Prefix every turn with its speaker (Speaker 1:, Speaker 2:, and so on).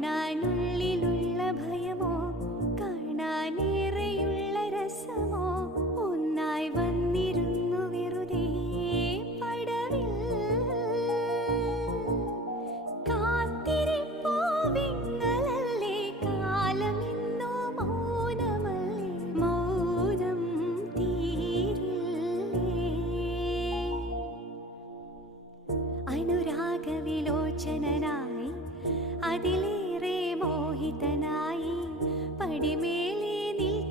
Speaker 1: കാണാനുള്ളിലുള്ള ഭയമോ കാണാനേറെയുള്ള രസമോ ഒന്നായി വന്നിരുന്നു വെറുതെ പടവിൽ കാത്തിരിപ്പോ വിങ്ങലല്ലേ കാലം ഇന്നോ മൗനമല്ലേ മൗനം തീരില്ലേ? അനുരാഗവിലോചനനാ அடிமே